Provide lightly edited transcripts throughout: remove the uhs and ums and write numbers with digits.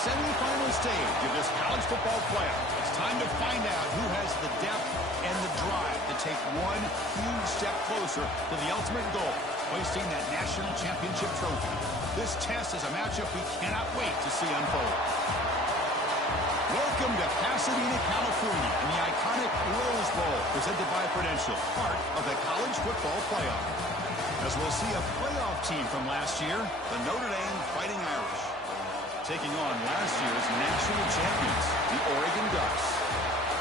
semifinal stage of this college football playoff. It's time to find out who has the depth and the drive to take one huge step closer to the ultimate goal, hoisting that national championship trophy. This test is a matchup we cannot wait to see unfold. Welcome to Pasadena, California, in the iconic Rose Bowl, presented by Prudential, part of the college football playoff. As we'll see a playoff team from last year, the Notre Dame Fighting Irish, taking on last year's national champions, the Oregon Ducks.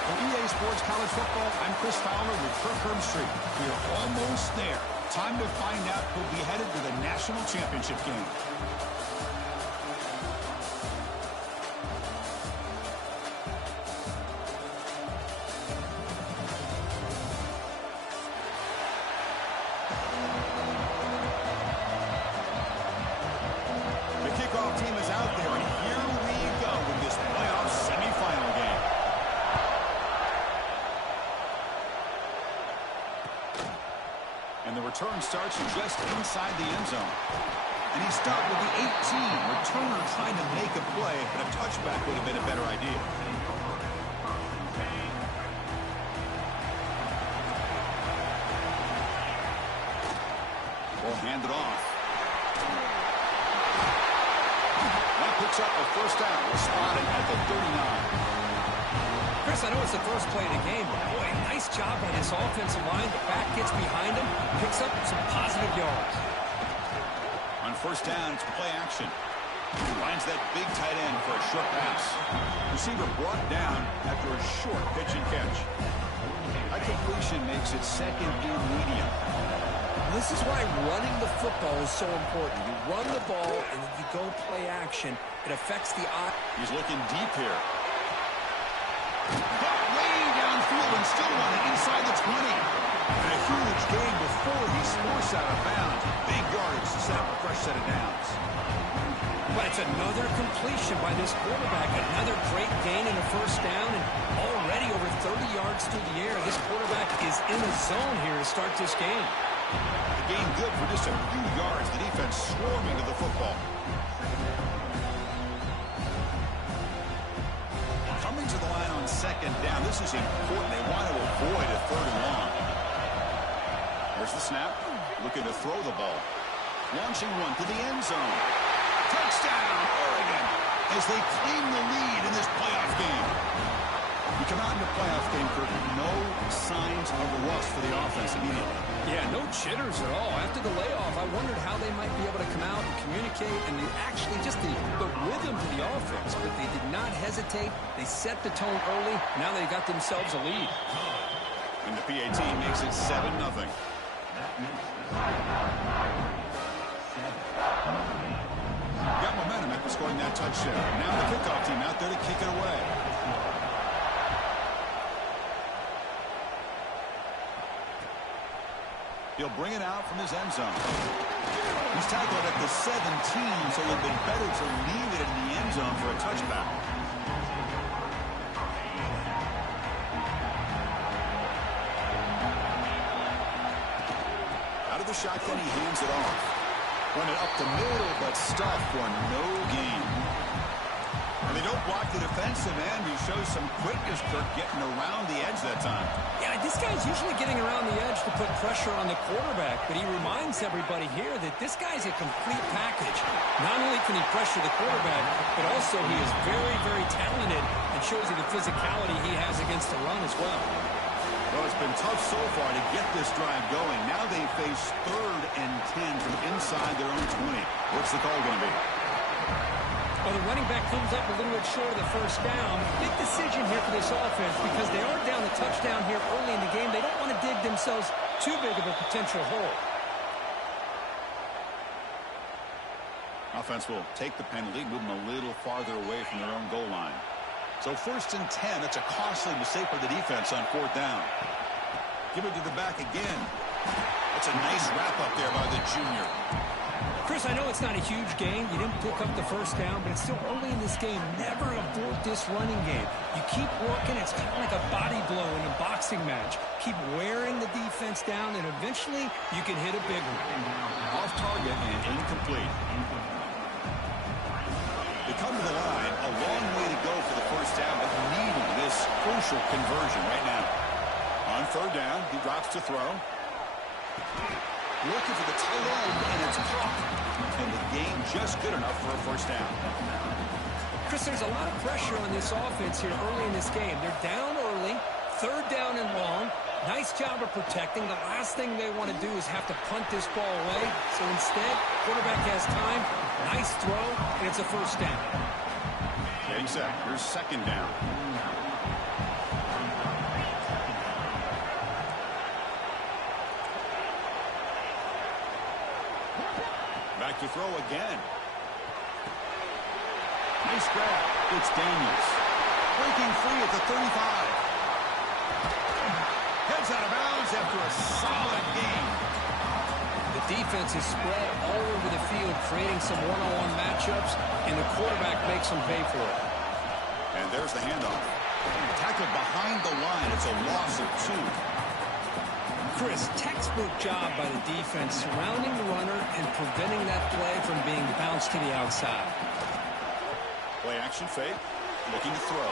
For EA Sports College Football, I'm Chris Fowler with Kirk Herbstreit. We're almost there. Time to find out who'll be headed to the national championship game. Return starts just inside the end zone. And he stopped with the 18. Returner trying to make a play, but a touchback would have been a better idea. Ball handed off. That picks up a first down. We're spotted at the 39. Chris, I know it's the first play of the game, but boy, nice job by this offensive line. The back gets behind him, picks up some positive yards. On first down, it's play action. Finds that big tight end for a short pass. Receiver brought down after a short pitch and catch. That completion makes it second and medium. This is why running the football is so important. You run the ball, and if you go play action, it affects the eye. He's looking deep here. Got way downfield and still won it inside the 20. And a huge gain before he's forced out of bounds. Big yardage to set up a fresh set of downs. But it's another completion by this quarterback. Another great gain in a first down, and already over 30 yards through the air. This quarterback is in the zone here to start this game. The gain good for just a few yards. The defense swarming to the football. Coming to the line on second down. This is important. They want to avoid a third and long. There's the snap. Looking to throw the ball. Launching one to the end zone. Touchdown, Oregon, as they claim the lead in this playoff game. You come out in the playoff game, Kirk, no signs of rust for the offense immediately. Yeah, no jitters at all. After the layoff, I wondered how they might be able to come out and communicate and actually just the rhythm to the offense. But they did not hesitate. They set the tone early. Now they got themselves a lead. And the PAT makes it 7-0. Got momentum after scoring that touchdown. Now the kickoff team out there to kick it away. He'll bring it out from his end zone. He's tackled at the 17, so it would have been better to leave it in the end zone for a touchback. Out of the shotgun, he hands it off. Run it up the middle, but stuffed for no gain. And they don't block the defensive end, who shows some quickness, Kirk, getting around the edge that time. Yeah, this guy's usually getting around the edge to put pressure on the quarterback, but he reminds everybody here that this guy's a complete package. Not only can he pressure the quarterback, but also he is very, very talented and shows you the physicality he has against the run as well. Well, it's been tough so far to get this drive going. Now they face 3rd and 10 from inside their own 20. What's the call going to be? Well, the running back comes up a little bit short of the first down. Big decision here for this offense because they are down the touchdown here early in the game. They don't want to dig themselves too big of a potential hole. Offense will take the penalty, move them a little farther away from their own goal line. So 1st and 10, that's a costly mistake for the defense on 4th down. Give it to the back again. That's a nice wrap up there by the junior. Chris, I know it's not a huge game. You didn't pick up the first down, but it's still early in this game. Never abort this running game. You keep working. It's kind of like a body blow in a boxing match. Keep wearing the defense down, and eventually you can hit a big one. Off target and incomplete. They come to the line, a crucial conversion right now. On third down, he drops to throw. Looking for the tight end, and it's caught. And the game just good enough for a first down. Chris, there's a lot of pressure on this offense here early in this game. They're down early, third down and long. Nice job of protecting. The last thing they want to do is have to punt this ball away. So instead, quarterback has time, nice throw, and it's a first down. Getting set. Here's second down. Back to throw again. Nice grab. It's Daniels. Breaking free at the 35. Heads out of bounds after a solid game. The defense is spread all over the field, creating some one-on-one matchups, and the quarterback makes them pay for it. And there's the handoff. Tackled behind the line. It's a loss of 2. Chris, textbook job by the defense surrounding the runner and preventing that play from being bounced to the outside. Play action fake. Looking to throw.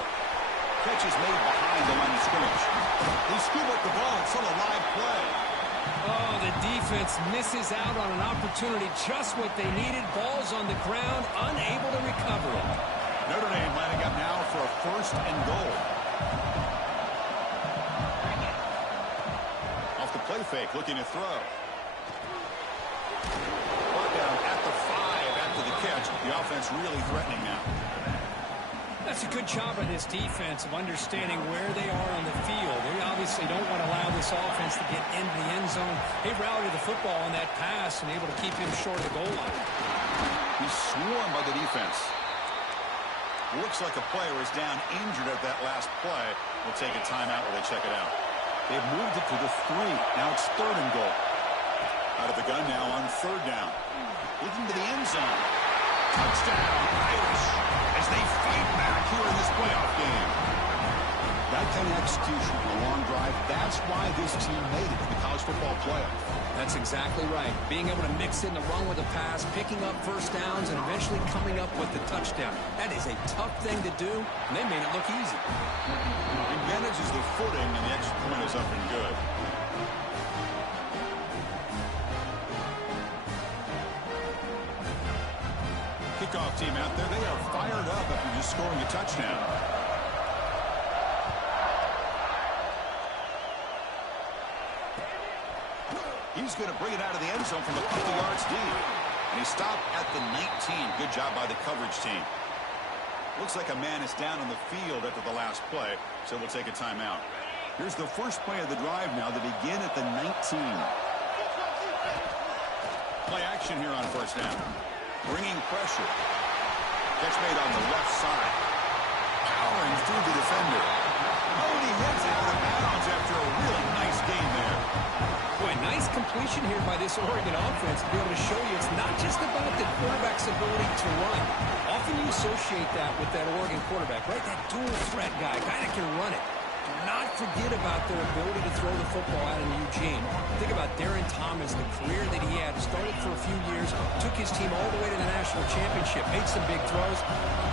Catch is made behind the line of scrimmage. They scoop up the ball. It's still a live play. Oh, the defense misses out on an opportunity, just what they needed. Ball's on the ground, unable to recover it. Notre Dame lining up now for a first and goal. Off the play fake, looking to throw. Brought down at the 5 after the catch. The offense really threatening now. That's a good job by this defense of understanding where they are on the field. They obviously don't want to allow this offense to get into the end zone. They routed the football on that pass and able to keep him short of the goal line. He's swarmed by the defense. Looks like a player is down injured at that last play. We'll take a timeout while they check it out. They've moved it to the 3. Now it's third and goal. Out of the gun now on third down. Looking to the end zone. Touchdown, Irish, as they fight back here in this playoff game. That kind of execution on a long drive, that's why this team made it to the college football playoff. That's exactly right. Being able to mix in the run with the pass, picking up first downs, and eventually coming up with the touchdown. That is a tough thing to do, and they made it look easy. Advantage is the footing, and the extra point is up and good. Kickoff team out there, they are fired up after just scoring a touchdown. He's going to bring it out of the end zone from a couple yards deep. And he stopped at the 19. Good job by the coverage team. Looks like a man is down on the field after the last play, so we'll take a timeout. Here's the first play of the drive now to begin at the 19. Play action here on first down. Bringing pressure. Catch made on the left side. Powering through the defender. Oh, and he hits it out of bounds after a really nice game there. Boy, nice completion here by this Oregon offense to be able to show you it's not just about the quarterback's ability to run. Often you associate that with that Oregon quarterback, right? That dual threat guy that can run it. Do not forget about their ability to throw the football out in Eugene. Think about Darren Thomas, the career that he had. Started for a few years, took his team all the way to the national championship, made some big throws.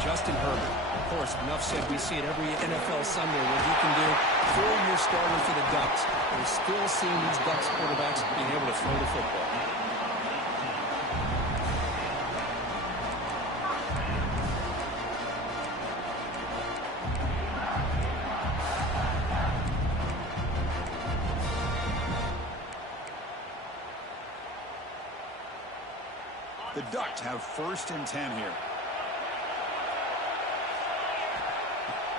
Justin Herbert. Of course, enough said, we see it every NFL Sunday what he can do. 4-year starter for the Ducks. We're still seeing these Ducks quarterbacks being able to throw the football. The Ducks have first and 10 here.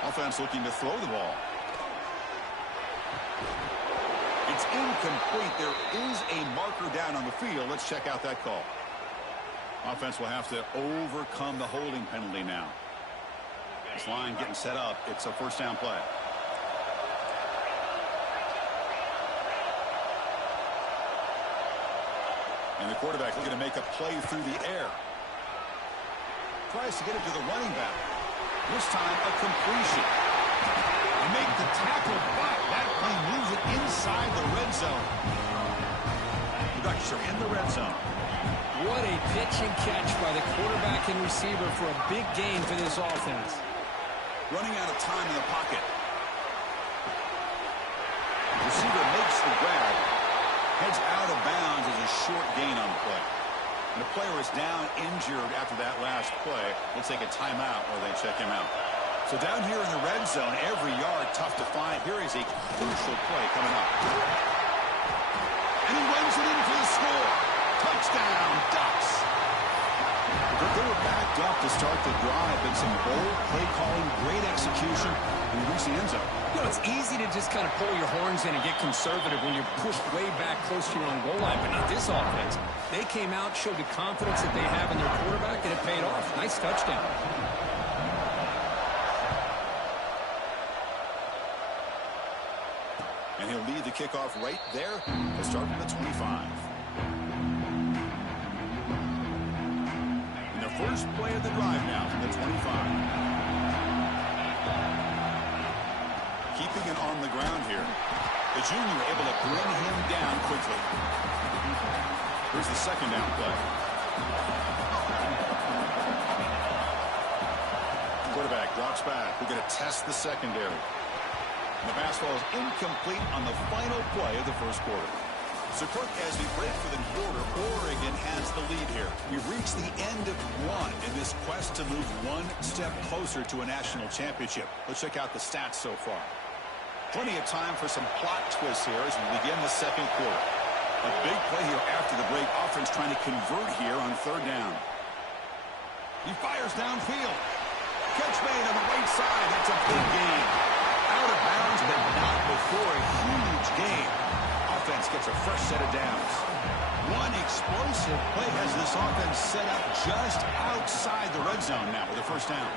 Offense looking to throw the ball. It's incomplete. There is a marker down on the field. Let's check out that call. Offense will have to overcome the holding penalty now. This line getting set up. It's a first down play. And the quarterback looking to make a play through the air. Tries to get it to the running back. This time a completion. And make the tackle, but that play moves it inside the red zone. The Ducks are in the red zone. What a pitch and catch by the quarterback and receiver for a big gain for this offense. Running out of time in the pocket. Receiver makes the grab. Heads out of bounds as a short gain on the play. And the player is down injured after that last play. We'll take a timeout while they check him out. So down here in the red zone, every yard tough to find. Here is a crucial play coming up. And he runs it in for the score. Touchdown, Ducks. They were backed up to start the drive, but some bold play calling, great execution, and reach the end zone. You know, it's easy to just kind of pull your horns in and get conservative when you're pushed way back close to your own goal line, but not this offense. They came out, showed the confidence that they have in their quarterback, and it paid off. Nice touchdown. And he'll lead the kickoff right there to start from the 25. And the first play of the drive now from the 25. Keeping it on the ground here. The junior able to bring him down quickly. Here's the second down play. Quarterback drops back. We're going to test the secondary. And the pass ball is incomplete on the final play of the first quarter. So, Kirk, as we break for the quarter, Oregon has the lead here. We've reached the end of one in this quest to move one step closer to a national championship. Let's check out the stats so far. Plenty of time for some plot twists here as we begin the second quarter. A big play here after the break. Offense trying to convert here on third down. He fires downfield. Catch made on the right side. That's a big gain. Out of bounds, but not before a huge gain. Offense gets a fresh set of downs. One explosive play has this offense set up just outside the red zone now with a first down.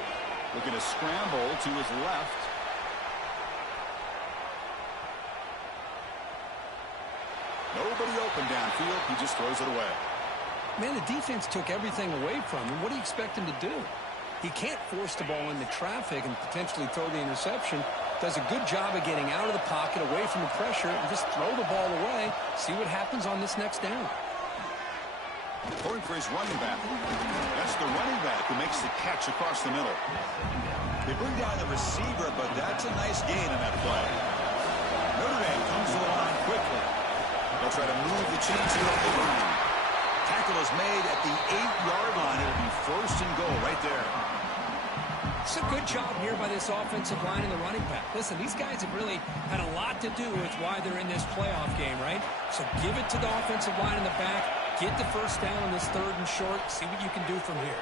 Looking to scramble to his left. Nobody open downfield. He just throws it away. Man, the defense took everything away from him. What do you expect him to do? He can't force the ball into traffic and potentially throw the interception. Does a good job of getting out of the pocket, away from the pressure, and just throw the ball away. See what happens on this next down. Going for his running back. That's the running back who makes the catch across the middle. They bring down the receiver, but that's a nice gain on that play. Notre Dame comes to the line quickly. They'll try to move the chains here up the ground. Tackle is made at the 8-yard line. It'll be first and goal right there. It's a good job here by this offensive line and the running back. Listen, these guys have really had a lot to do with why they're in this playoff game, right? So give it to the offensive line in the back. Get the first down on this third and short. See what you can do from here.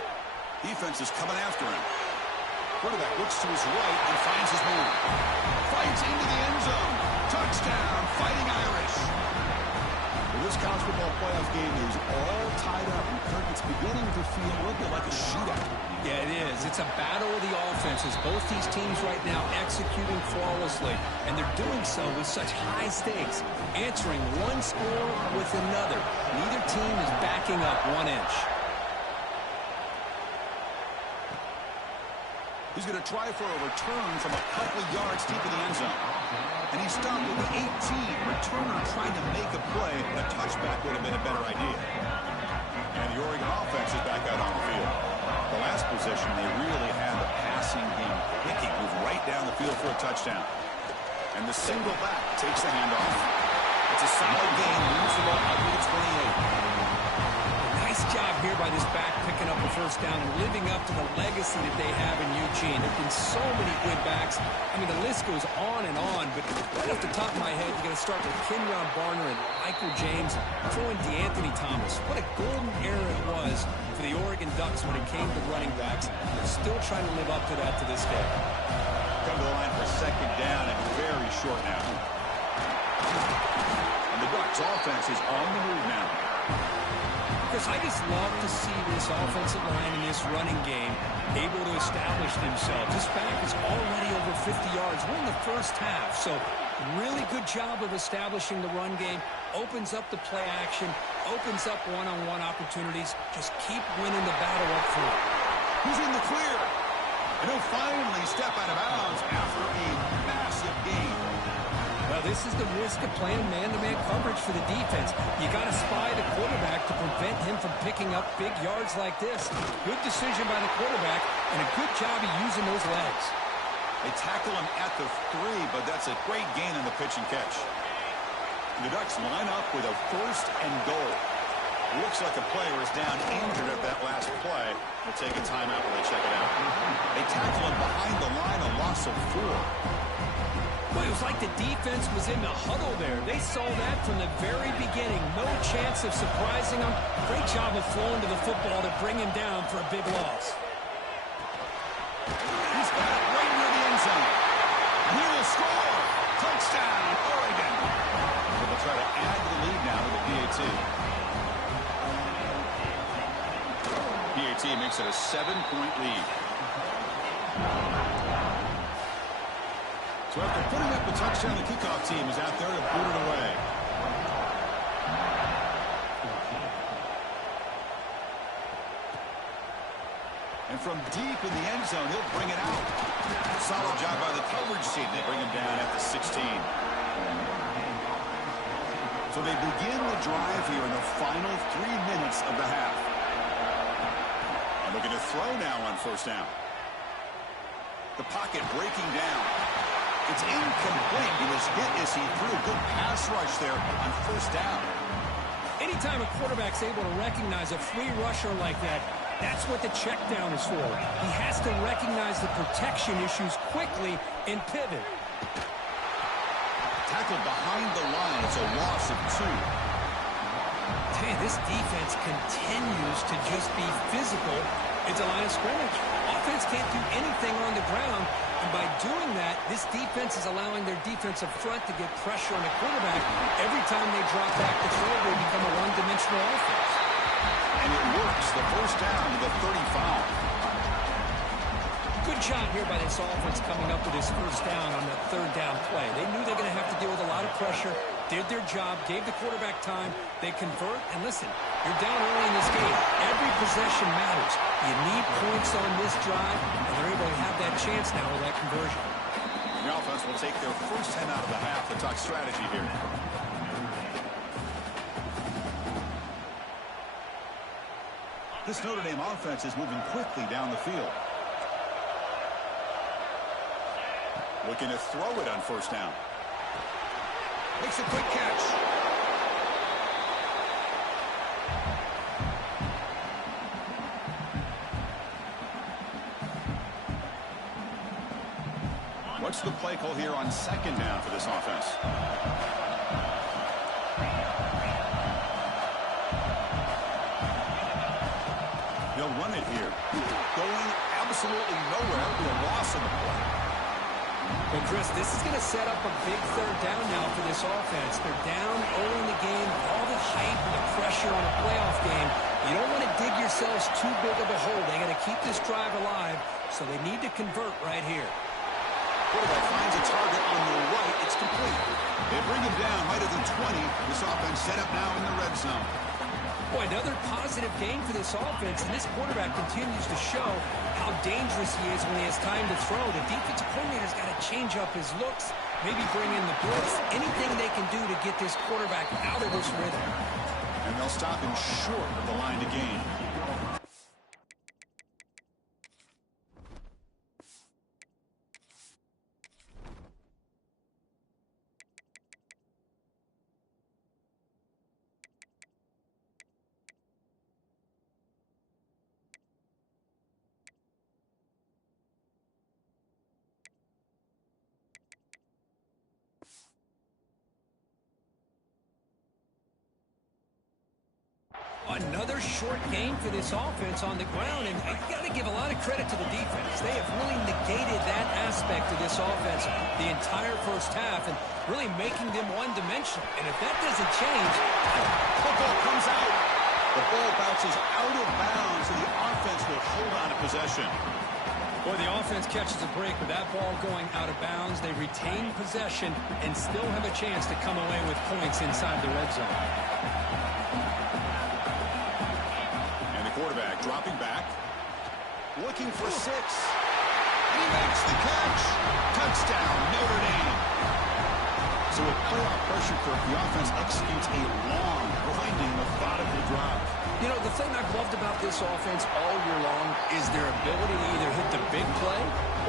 Defense is coming after him. Quarterback looks to his right and finds his man. Fights into the end zone. Touchdown, Fighting Irish. Well, this college football playoff game is all tied up. And Kirk, it's beginning to feel a little bit like a shootout. Yeah, it is. It's a battle of the offenses. Both these teams right now executing flawlessly. And they're doing so with such high stakes. Answering one score with another. Neither team is backing up 1 inch. He's going to try for a return from a couple of yards deep in the end zone. And he stopped with the 18. Returner trying to make a play. A touchback would have been a better idea. And the Oregon offense is back out on the field. The last possession, they really had the passing game picking. Move right down the field for a touchdown. And the single back takes the handoff. It's a solid game. Moves the ball up to the 28. Nice job here by this back picking up a first down and living up to the legacy that they have in Eugene. There have been so many good backs. I mean, the list goes on and on, but right off the top of my head, you're going to start with Kenyon Barner and Michael James, throw in DeAnthony Thomas. What a golden era it was for the Oregon Ducks when it came to running backs. They're still trying to live up to that to this day. Come to the line for second down and very short now. And the Ducks offense is on the move now. Chris, I just love to see this offensive line in this running game able to establish themselves. This back is already over 50 yards. We're in the first half, so really good job of establishing the run game. Opens up the play action, opens up one-on-one opportunities. Just keep winning the battle up front. He's in the clear. And he'll finally step out of bounds after a massive gain. Well, this is the risk of playing man-to-man coverage for the defense. You got to spy the quarterback to prevent him from picking up big yards like this. Good decision by the quarterback, and a good job of using those legs. They tackle him at the 3, but that's a great gain on the pitch and catch. The Ducks line up with a 1st and goal. Looks like a player is down injured at that last play. We'll take a timeout while they check it out. They tackle him behind the line, a loss of 4. Well, it was like the defense was in the huddle there. They saw that from the very beginning. No chance of surprising him. Great job of flowing to the football to bring him down for a big loss. He's got it right near the end zone. He will score. Touchdown, Oregon. So they'll try to add to the lead now to the PAT. PAT makes it a 7-point lead. So after putting up a touchdown, the kickoff team is out there to boot it away. And from deep in the end zone, he'll bring it out. Solid job by the coverage team. They bring him down at the 16. So they begin the drive here in the final 3 minutes of the half. And looking to throw now on 1st down. The pocket breaking down. It's incomplete. He was hit as he threw a good pass rush there on 1st down. Anytime a quarterback's able to recognize a free rusher like that, that's what the check down is for. He has to recognize the protection issues quickly and pivot. Tackled behind the line. It's a loss of 2. Hey, this defense continues to just be physical at the line of scrimmage. Offense can't do anything on the ground, and by doing that, this defense is allowing their defensive front to get pressure on the quarterback. Every time they drop back to throw, they become a one-dimensional offense. And it works. The 1st down to the 35. Good job here by this offense coming up with his 1st down on that 3rd down play. They knew they were going to have to deal with a lot of pressure, did their job, gave the quarterback time. They convert, and listen, you're down early in this game. Every possession matters. You need points on this drive, and they're able to have that chance now with that conversion. The offense will take their 1st 10 out of the half to talk strategy here. This Notre Dame offense is moving quickly down the field. Looking to throw it on 1st down. Makes a quick catch. What's the play call here on 2nd down for this offense? They'll run it here. Going absolutely nowhere. It'll be a loss in the play. Well, Chris, this is going to set up a big 3rd down now for this offense. They're down early in the game. All the hype and the pressure on a playoff game. You don't want to dig yourselves too big of a hole. They got to keep this drive alive, so they need to convert right here. Quarterback finds a target on the right. It's complete. They bring him down right at the 20. This offense set up now in the red zone. Boy, another positive game for this offense, and this quarterback continues to show how dangerous he is when he has time to throw. The defensive coordinator's got to change up his looks, maybe bring in the blitz, anything they can do to get this quarterback out of this rhythm. And they'll stop him short of the line to gain. Another short game for this offense on the ground, and you got to give a lot of credit to the defense. They have really negated that aspect of this offense the entire 1st half and really making them one-dimensional. And if that doesn't change, football comes out. The ball bounces out of bounds, and the offense will hold on to possession. Boy, the offense catches a break with that ball going out of bounds. They retain possession and still have a chance to come away with points inside the red zone. Quarterback dropping back, looking for 6. He makes the catch. Touchdown, Notre Dame. So with playoff pressure, the offense executes a long, grinding, methodical drive. You know, the thing I've loved about this offense all year long is their ability to either hit the big play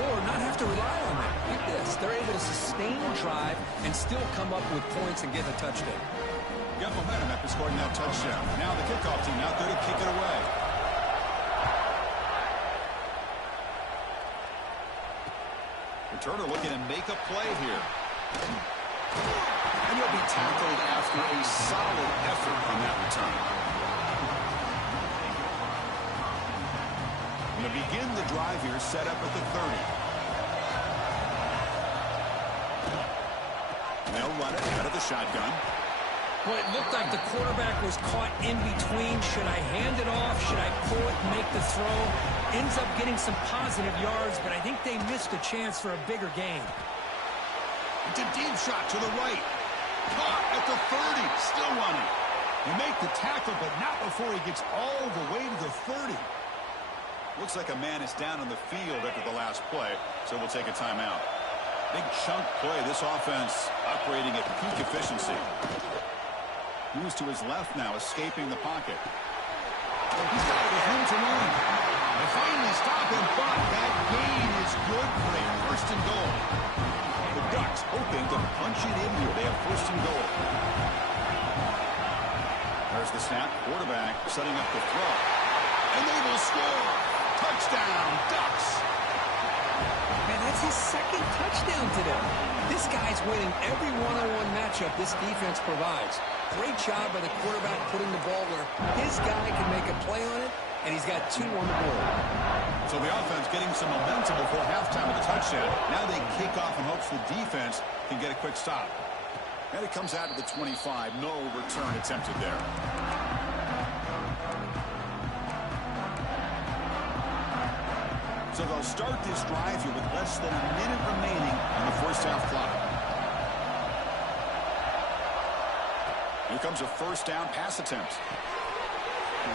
or not have to rely on that. Like this, they're able to sustain drive and still come up with points and get a touchdown. Got momentum after scoring that touchdown. Now the kickoff team out there to kick it away. Returner looking to make a play here. And he'll be tackled after a solid effort on that return. To begin the drive here, set up at the 30. They'll run it out of the shotgun. Well, it looked like the quarterback was caught in between. Should I hand it off? Should I pull it and make the throw? Ends up getting some positive yards, but I think they missed a chance for a bigger gain. It's a deep shot to the right. Caught at the 30. Still running. He make the tackle, but not before he gets all the way to the 30. Looks like a man is down on the field after the last play, so we'll take a timeout. Big chunk play. This offense operating at peak efficiency. Moves to his left now, escaping the pocket. He's got it with room to run. They finally stop him, but that gain is good for a first and goal. The Ducks hoping to punch it in here. They have first and goal. There's the snap. Quarterback setting up the throw. And they will score. Touchdown, Ducks. Man, that's his second touchdown today. This guy's winning every one-on-one matchup this defense provides. Great job by the quarterback putting the ball where his guy can make a play on it, and he's got 2 on the board. So the offense getting some momentum before halftime with a touchdown. Now they kick off in hopes the defense can get a quick stop. And it comes out to the 25. No return attempted there. So they'll start this drive here with less than a minute remaining on the first half clock. Here comes a first down pass attempt.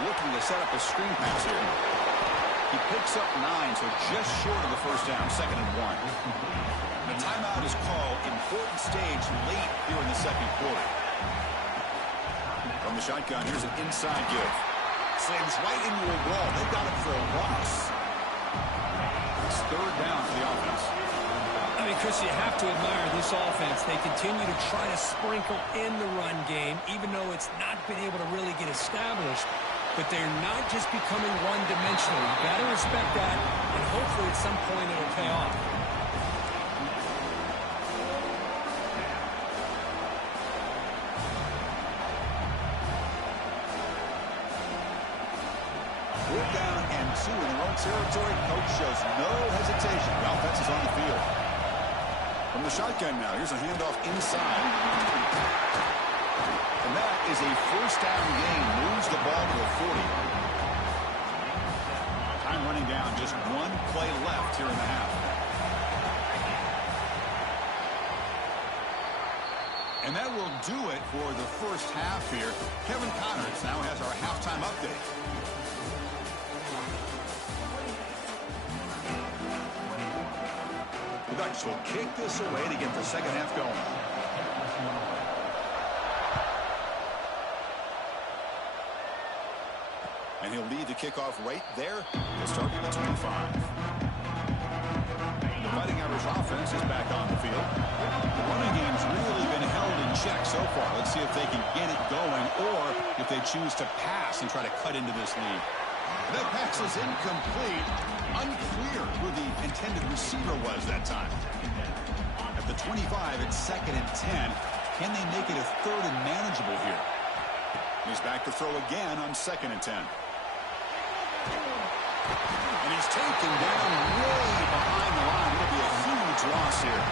Looking to set up a screen pass here. He picks up 9, so just short of the first down, 2nd and 1. The timeout is called. Important stage late here in the second quarter. From the shotgun, here's an inside give. Slams right into a wall. They've got it for a loss. It's 3rd down for the offense. I mean, Chris, you have to admire this offense. They continue to try to sprinkle in the run game, even though it's not been able to really get established. But they're not just becoming one-dimensional. You got to respect that, and hopefully at some point it'll pay off. Fourth down and 2 in their own territory. Coach shows no hesitation. The offense is on the field. From the shotgun now, here's a handoff inside. And that is a first down gain. Moves the ball to the 40. Time running down. Just 1 play left here in the half. And that will do it for the first half here. Kevin Connors now has our halftime update. The Ducks will kick this away to get the second half going. And he'll lead the kickoff right there to start at the 25. The Fighting Irish offense is back on the field. The running game's really been held in check so far. Let's see if they can get it going or if they choose to pass and try to cut into this lead. That pass is incomplete. Unclear who the intended receiver was that time. At the 25, it's 2nd and 10. Can they make it a 3rd and manageable here? He's back to throw again on 2nd and 10. And he's taken down way behind the line. It'll be a huge loss here.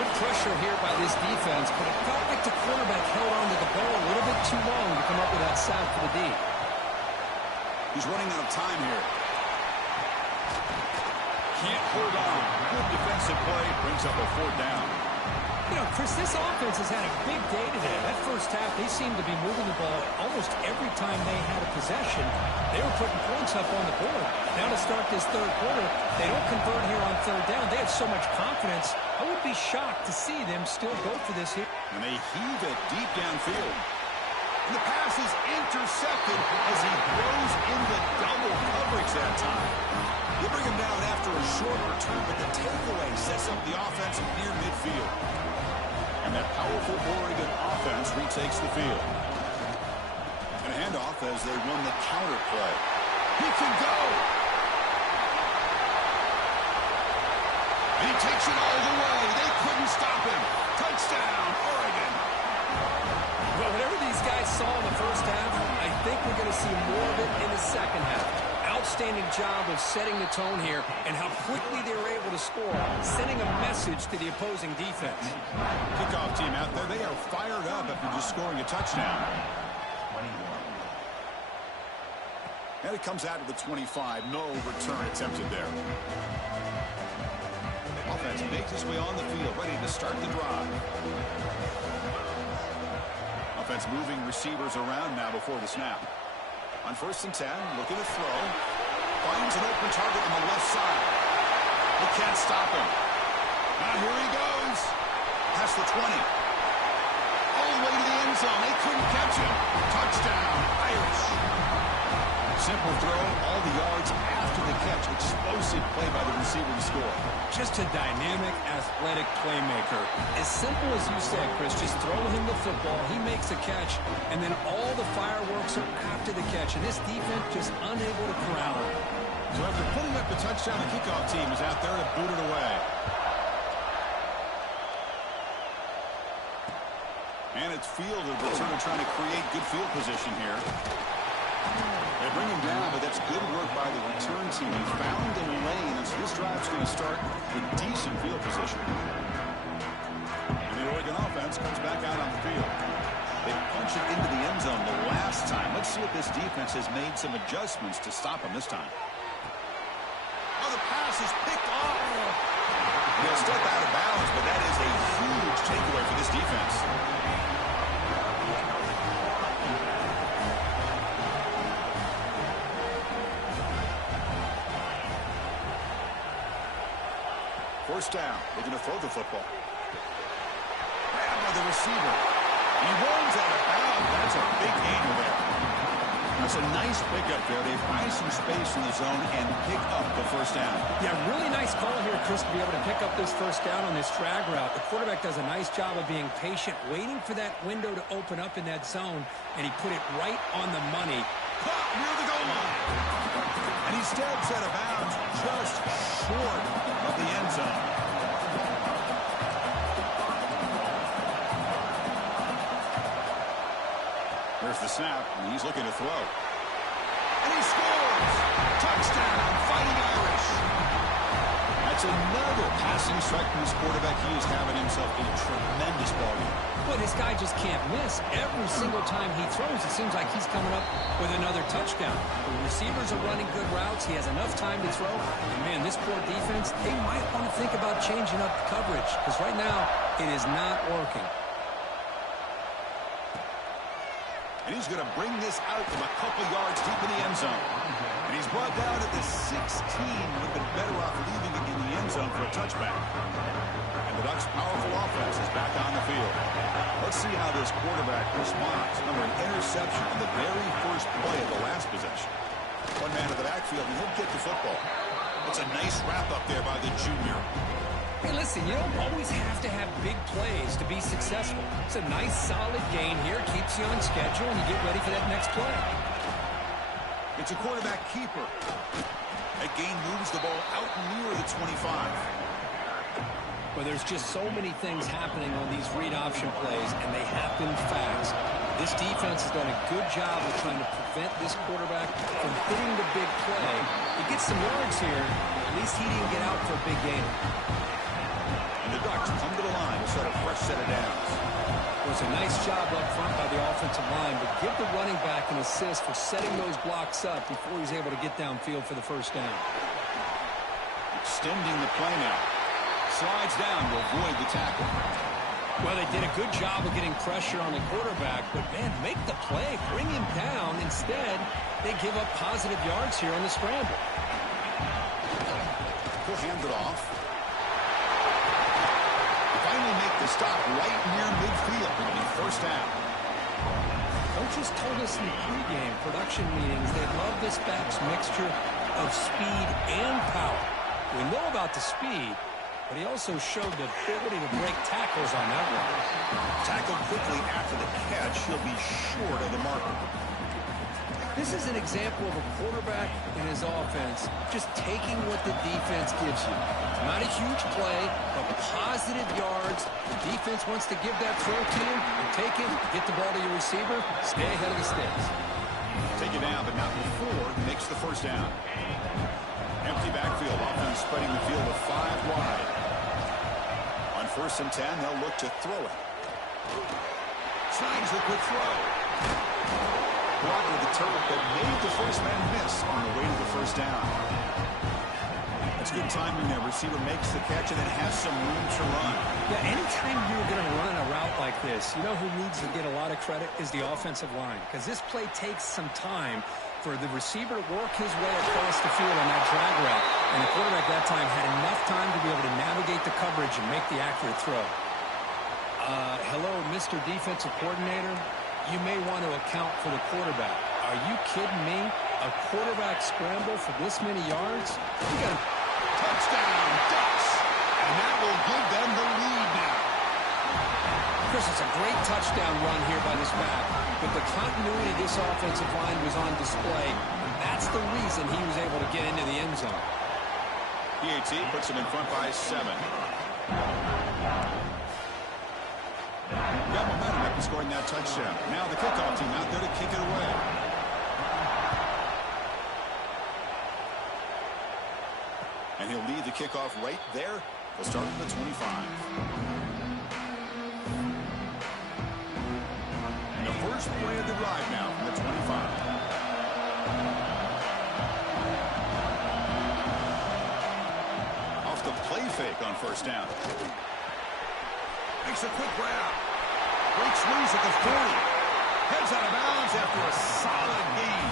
Good pressure here by this defense, but it felt like the quarterback held onto the ball a little bit too long to come up with that sack for the D. He's running out of time here. Can't hold on. Good defensive play. Brings up a 4th down. You know, Chris, this offense has had a big day today. That first half, they seemed to be moving the ball almost every time they had a possession. They were putting points up on the board. Now to start this 3rd quarter, they don't convert here on 3rd down. They have so much confidence. I would be shocked to see them still go for this here. And they heave it deep downfield. And the pass is intercepted as he throws into double coverage that time. They bring him down after a short return, but the takeaway sets up the offense near midfield. That powerful Oregon offense retakes the field. And a handoff as they run the counter play. He can go! And he takes it all the way. They couldn't stop him. Touchdown, Oregon. Well, whatever these guys saw in the first half, I think we're going to see more of it in the second half. Outstanding job of setting the tone here and how quickly they were able to score, sending a message to the opposing defense. Kickoff team out there, they are fired up after just scoring a touchdown. And it comes out of the 25. No return attempted there. Offense makes its way on the field, ready to start the drive. Offense moving receivers around now before the snap. On 1st and 10, looking to throw. Finds an open target on the left side. They can't stop him. Now here he goes. Past the 20. All the way to the end zone. They couldn't catch him. Touchdown, Irish. Simple throw, all the yards after the catch. Explosive play by the receiver to score. Just a dynamic, athletic playmaker. As simple as you said, Chris, just throw him the football, he makes a catch, and then all the fireworks are after the catch. And this defense just unable to corral him. So after putting up the touchdown, the kickoff team is out there to boot it away. And it's fielded, returner trying to create good field position here. They bring him down, but that's good work by the return team. He found the lane, and so this drive's going to start with decent field position. And the Oregon offense comes back out on the field. They punch it into the end zone the last time. Let's see if this defense has made some adjustments to stop him this time. Oh, the pass is picked off. He'll step out of bounds, but that is a huge takeaway for this defense. First down. They're going to throw the football. Grabbed by the receiver. He runs out of bounds. That's a big gain there. That's a nice pickup there. They find some space in the zone and pick up the first down. Yeah, really nice call here, Chris, to be able to pick up this first down on this drag route. The quarterback does a nice job of being patient, waiting for that window to open up in that zone, and he put it right on the money. Caught near the goal line. And he steps out of bounds just short of the end zone. There's the snap, and he's looking to throw. And he scores! Touchdown, Fighting Irish! That's another passing strike from this quarterback. He is having himself a tremendous ballgame. Well, this guy just can't miss. Every single time he throws, it seems like he's coming up with another touchdown. The receivers are running good routes. He has enough time to throw. And, man, this poor defense, they might want to think about changing up the coverage because right now it is not working. And he's going to bring this out from a couple yards deep in the end zone. And he's brought down at the 16. Would have been better off leaving it in the end zone for a touchback. And the Ducks' powerful offense is back on the field. Let's see how this quarterback responds. Remember, an interception on the very first play of the last possession. One man in the backfield, and he'll get the football. It's a nice wrap-up there by the junior. Hey, listen, you don't always have to have big plays to be successful. It's a nice, solid gain here. Keeps you on schedule, and you get ready for that next play. It's a quarterback keeper. That gain moves the ball out near the 25. Well, there's just so many things happening on these read option plays, and they happen fast. This defense has done a good job of trying to prevent this quarterback from hitting the big play. He gets some yards here. At least he didn't get out for a big gain. And the Ducks come to the line to start a fresh set of downs. It was a nice job up front by the offensive line, but give the running back an assist for setting those blocks up before he's able to get downfield for the first down. Extending the play now. Slides down to avoid the tackle. Well, they did a good job of getting pressure on the quarterback, but, man, make the play, bring him down. Instead, they give up positive yards here on the scramble. He'll hand it off. Finally make the stop right near midfield. It'll be first down. Coaches told us in the pregame production meetings they love this back's mixture of speed and power. We know about the speed, but he also showed the ability to break tackles on that one. Tackled quickly after the catch. He'll be short of the marker. This is an example of a quarterback in his offense just taking what the defense gives you. Not a huge play, but positive yards. The defense wants to give that throw to you. You take it, get the ball to your receiver, stay ahead of the sticks. Take it down, but not before he makes the first down. Empty backfield. Offense spreading the field with 5 wide. On 1st and 10, they'll look to throw it. Slides the quick throw. Blocked with the turret that made the first man miss on the way to the first down. That's good timing there. Receiver makes the catch and then has some room to run. Yeah, anytime you're going to run a route like this, you know who needs to get a lot of credit is the offensive line, because this play takes some time for the receiver to work his way across the field on that drag route, and the quarterback that time had enough time to be able to navigate the coverage and make the accurate throw. Hello, Mr. Defensive Coordinator. You may want to account for the quarterback. Are you kidding me? A quarterback scramble for this many yards? You got to... Touchdown, Ducks! And that will give them the lead now. Chris, it's a great touchdown run here by this back, but the continuity of this offensive line was on display, and that's the reason he was able to get into the end zone. PAT puts him in front by 7. Got momentum after scoring that touchdown. Now the kickoff team out there to kick it away. And he'll lead the kickoff right there. He'll start from the 25. And the first play of the drive now from the 25. Off the play fake on 1st down. Makes a quick grab. Breaks loose at the 40. Heads out of bounds after a solid gain.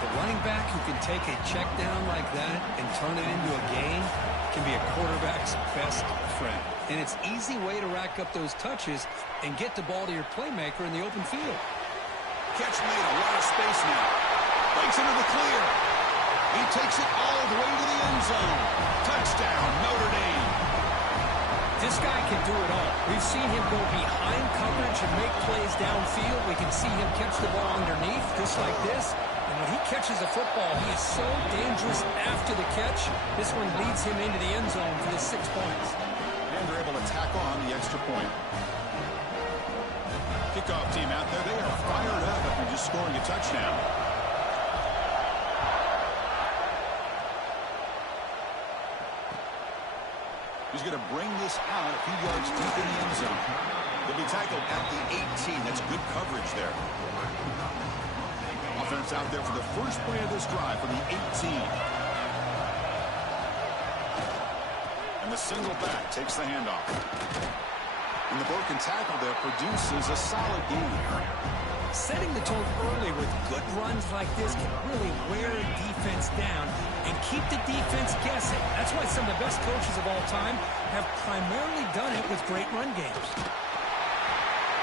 The running back who can take a check down like that and turn it into a gain can be a quarterback's best friend. And it's an easy way to rack up those touches and get the ball to your playmaker in the open field. Catch made, a lot of space now. Breaks into the clear. He takes it all the way to the end zone. Touchdown, Notre Dame. This guy can do it all. We've seen him go behind coverage and make plays downfield. We can see him catch the ball underneath, just like this. And when he catches a football, he is so dangerous after the catch. This one leads him into the end zone for the 6 points. And they're able to tack on the extra point. Kickoff team out there, they are fired up after just scoring a touchdown. He's going to bring this out a few yards deep in the end zone. He'll be tackled at the 18. That's good coverage there. Offense out there for the first play of this drive from the 18. And the single back takes the handoff. And the broken tackle there produces a solid gain. Setting the tone early with good runs like this can really wear a defense down and keep the defense guessing. That's why some of the best coaches of all time have primarily done it with great run games.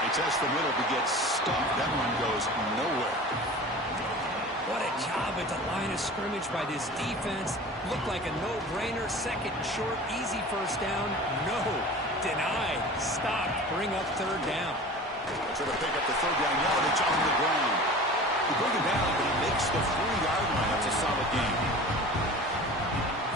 They test the middle to get stuffed. That run goes nowhere. What a job at the line of scrimmage by this defense. Looked like a no-brainer. Second and short, easy first down. No. Denied. Stopped. Bring up 3rd down. Trying to pick up the 3rd down yardage on the ground. He bring it down, but he makes the 3-yard line. That's a solid gain.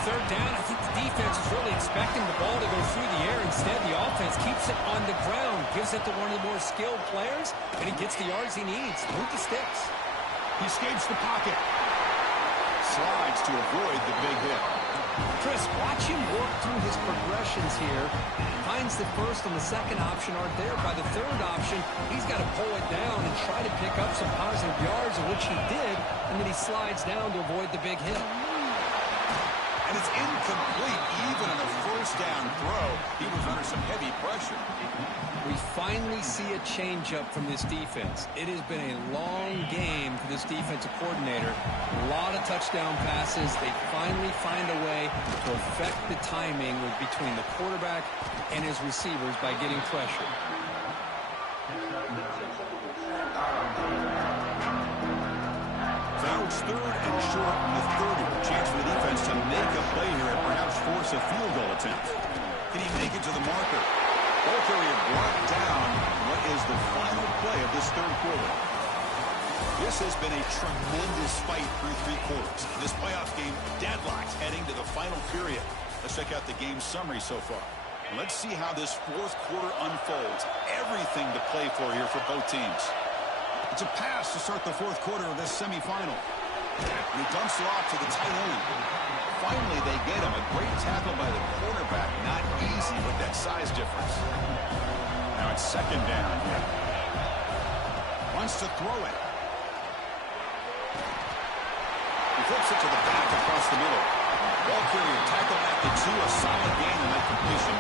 3rd down, I think the defense is really expecting the ball to go through the air. Instead, the offense keeps it on the ground, gives it to one of the more skilled players, and he gets the yards he needs. Move the sticks. He escapes the pocket. Slides to avoid the big hit. Chris, watch him work through his progressions here. Finds the first and the second option aren't there. By the 3rd option, he's got to pull it down and try to pick up some positive yards, of which he did, and then he slides down to avoid the big hit. And it's incomplete even on a 1st down throw. He was under some heavy pressure. We finally see a change-up from this defense. It has been a long game for this defensive coordinator. A lot of touchdown passes. They finally find a way to affect the timing between the quarterback and his receivers by getting pressure. So now we're It's 3rd and short with 30. Chance for the defense to make a play here and perhaps force a field goal attempt. Can he make it to the marker? Ball carrier brought down. What is the final play of this 3rd quarter? This has been a tremendous fight through 3 quarters. This playoff game deadlocked heading to the final period. Let's check out the game summary so far. Let's see how this 4th quarter unfolds. Everything to play for here for both teams. It's a pass to start the 4th quarter of this semifinal. He dumps it off to the tight end. Finally, they get him. A great tackle by the quarterback. Not easy with that size difference. Now it's 2nd down here. Wants to throw it. He flips it to the back across the middle. Ball carrier tackled at the 2. A solid gain in that completion.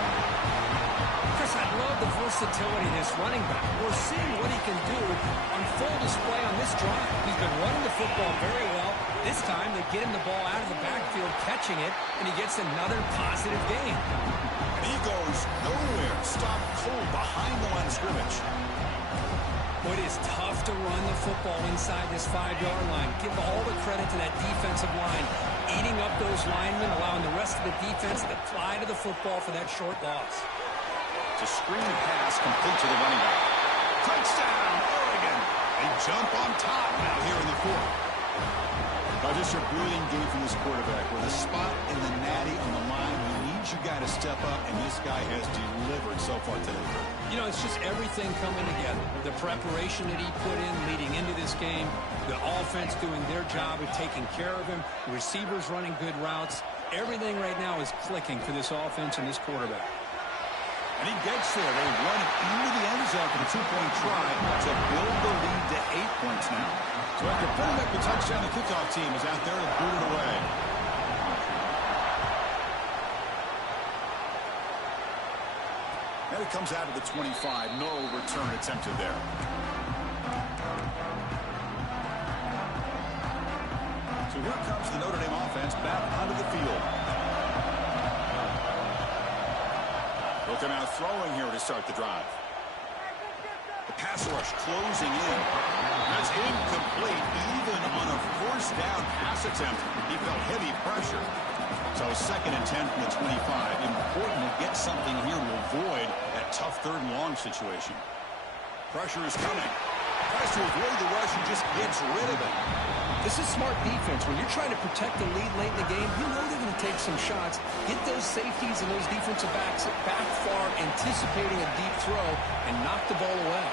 Chris, I love the versatility of this running back. We're seeing what he can do on full display on this drive. He's been running the football very well. This time, they get him the ball out of the backfield, catching it, and he gets another positive gain. And he goes nowhere. Stopped cold behind the line of scrimmage. It is tough to run the football inside this 5-yard line. Give all the credit to that defensive line, eating up those linemen, allowing the rest of the defense to fly to the football for that short loss. A screen pass complete to the running back. Touchdown, Oregon. They jump on top now here in the 4th. Just a brilliant game from this quarterback. With a spot in the natty on the line, he needs you guy to step up, and this guy has delivered so far today. You know, it's just everything coming together. The preparation that he put in leading into this game, the offense doing their job of taking care of him, the receivers running good routes. Everything right now is clicking for this offense and this quarterback. And he gets there. They run it into the end zone for the 2-point try to build the lead to 8 points now. So after putting up the touchdown, the kickoff team is out there to boot it away. And it comes out of the 25. No return attempted there. So here comes the Notre Dame offense back onto the field. Looking out throwing here to start the drive. The pass rush closing in. That's incomplete even on a 4th down pass attempt. He felt heavy pressure. So 2nd and 10 from the 25. Important to get something here to avoid that tough 3rd and long situation. Pressure is coming. Tries to avoid the rush and just gets rid of it. This is smart defense. When you're trying to protect the lead late in the game, you know they're going to take some shots. Get those safeties and those defensive backs back far, anticipating a deep throw, and knock the ball away.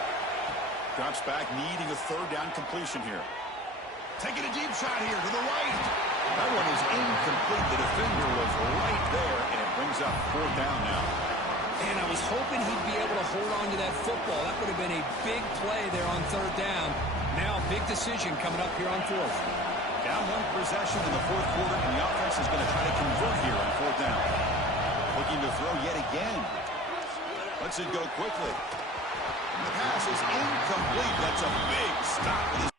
Drops back, needing a 3rd down completion here. Taking a deep shot here to the right. That one is incomplete. The defender was right there, and it brings up 4th down now. And I was hoping he'd be able to hold on to that football. That would have been a big play there on 3rd down. Now, big decision coming up here on 4th. Down 1 possession in the 4th quarter, and the offense is going to try to convert here on 4th down. Looking to throw yet again. Lets it go quickly. And the pass is incomplete. That's a big stop.